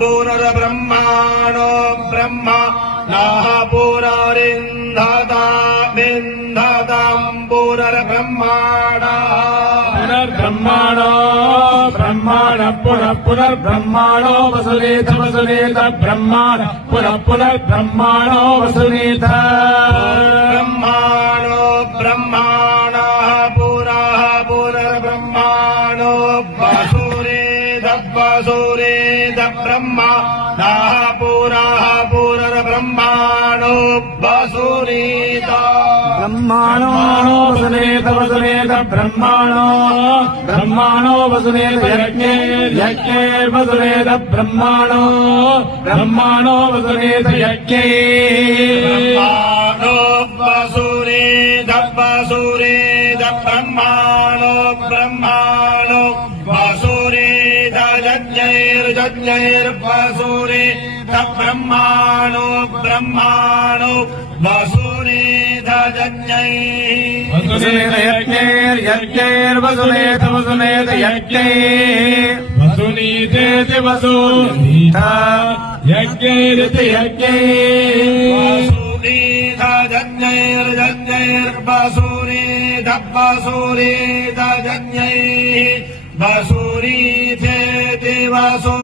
पुनर्ब्रह्माणो ब्रह्मा नाह पुनरिन्धतामिन्धताम् पुनर्ब्रह्माणः पुनर्ब्रह्माणो ब्रह्माण पुनः पुनर्ब्रह्माणो वसुनेत वसुनेत ब्रह्माण पुनः पुनर्ब्रह्माणो वसुनेत ब्रह्माणो ब्रह्माणः पुनः पुनर्ब्रह्माणो वसुरेत वसुरेत ब्रह्मा नाह पुनः पुनर्ब्रह्माणो वसुरेत ब्रह्माणो वसुनेत वसुनेत ब्रह्माणो ब्रह्माणो वसुनेत यज्ञे यज्ञे वसुनेत ब्रह्माणो ब्रह्माणो वसुनेत यज्ञे ब्रह्माणो वसुरेत वसुरेत ब्रह्माणो ब्रह्माणो वसुरेत यज्ञैर्यज्ञैर्वसुरेत ब्रह्माणो ब्रह्माणो वसुरेत यज्ञैः वसुनेत यज्ञैर्यज्ञैर्वसुनेत वसुनेत यज्ञे वसुनीतेति वसुनीत यज्ञैरिति यज्ञे वसुरेत यज्ञैर्यज्ञैर्वसुरेत वसुरेत यज्ञैः वसुनीतेति वसु